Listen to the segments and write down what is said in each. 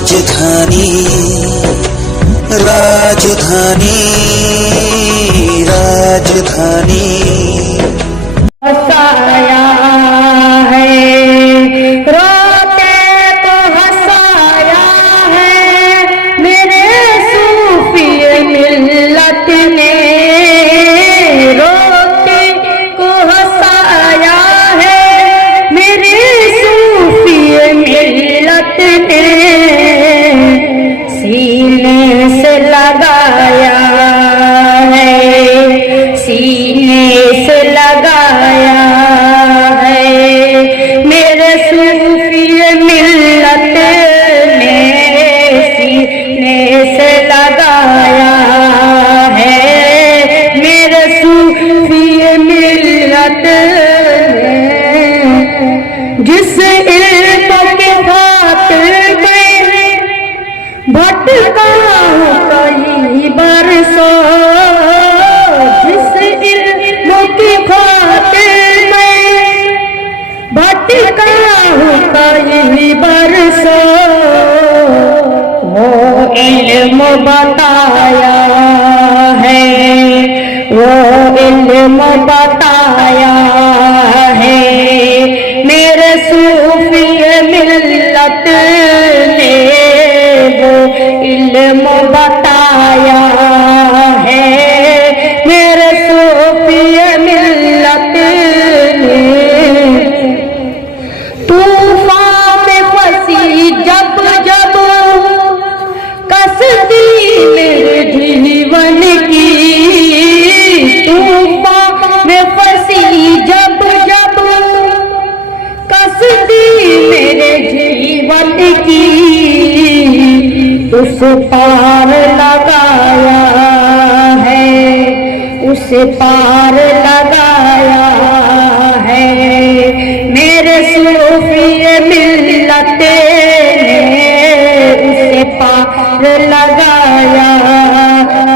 राजधानी राजधानी राजधानी हंसाया है, रोते तो हंसाया है मेरे सूफी मिल्लत ने। रोते को हंसाया है मेरे सूफी मिल्लत ने। सीने से लगाया है, सीने से लगाया है मेरे सूफी मिल्लत ने। सीने से लगाया है मेरे सूफी मिल्लत ने। जिस इल्म के खातिर मैं भटका हूँ कई बरसों, जिस इल्म की खातिर मैं भटका हूँ कई बरसों, वो इल्म बताया है, वो इल्म बताया है मेरे सूफी मिल्लत ने। वो इल्म बताया है मेरे सूफी मिल्लत ने। तूफान में फंसी जब जब कसदी मेरे जीवन की, तूफान में फंसी जब जब कसदी मेरे जीवन की। उस पार लगाया है, उस पार लगाया है मेरे सूफी मिल्लत ने। उस पार लगाया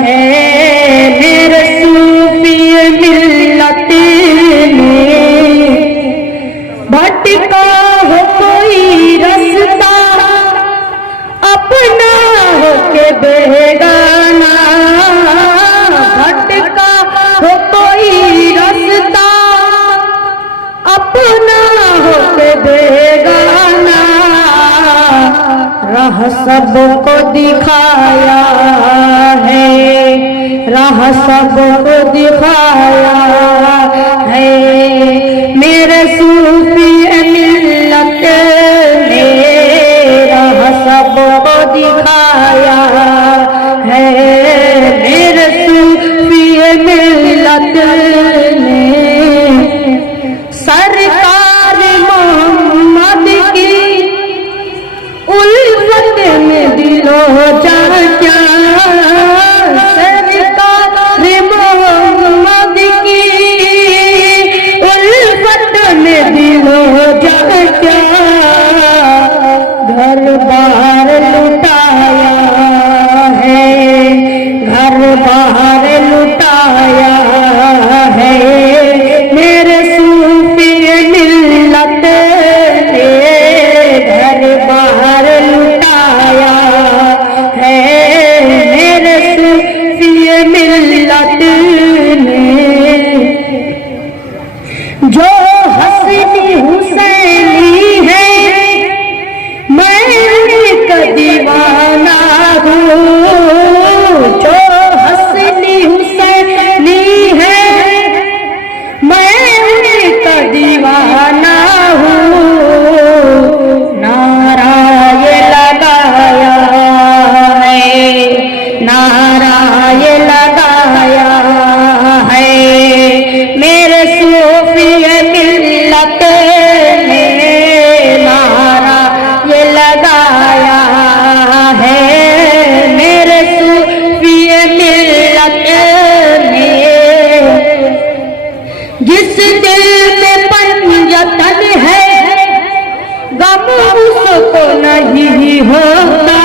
है मेरे सूफी मिल्लत ने। भटका हो कोई रास्ता अपना हो के बेगाना, भटका हो कोई रास्ता अपना हो के बेगाना। राह सबको दिखाया है, राह सबको दिखाया है मेरे सूफी मिल्लत ने। राह सबको दिखाया है मेरे सूफी मिल्लत ने। सरकार मोहम्मद की उल्फत में दिलो जा क्या, सरकार मोहम्मद की उल्फत में दिलो जा क्या। घर बार लुटाया है, घर बार लुटाया है मेरे सूफी मिल्लत ने। घर बार लुटाया है मेरे सूफी मिल्लत ने। जो हसनी हुसैनी है मैं उनका दीवाना हूँ, जो हसनी हुसैनी है मैं उनका दीवाना हूँ। नारा ये लगाया है, नारा ये लगाया है मेरे सूफी मिल्लत ने। नारा ये लगाया है मेरे सूफी मिल्लत ने। जिस दिल में पंजतन है गम उसको नहीं होता,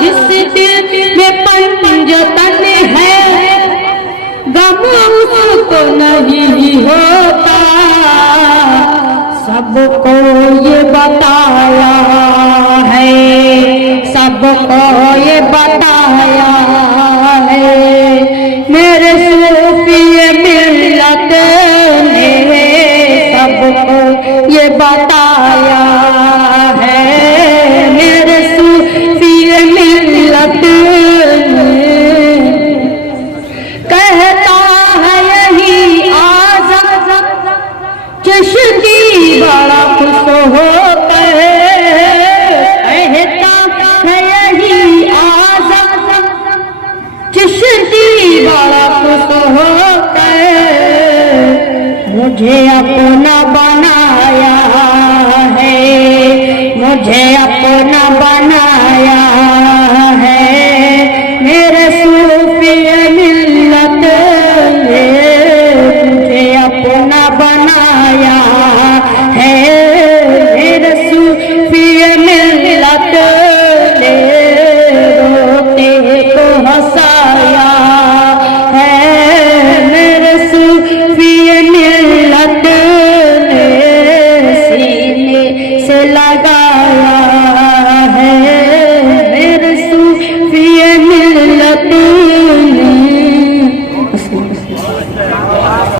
जिस दिल में पंजतन है गम उसको नहीं होता। सबको ये बताया है सबको ये बताया है, मेरे सूफी मिल्लत ने सबको ये बताया है, मेरे सूफी मिल्लत कहता है यही आज़म चिश्ती बड़ा खुश होकर, कहता है यही आज़म चिश्ती बड़ा खुश होकर, मुझे अपना बनाया है, मुझे अपना बनाया है, मेरे सूफी मिल्लत ने मुझे अपना बनाया है, मेरे सूफी मिल्लत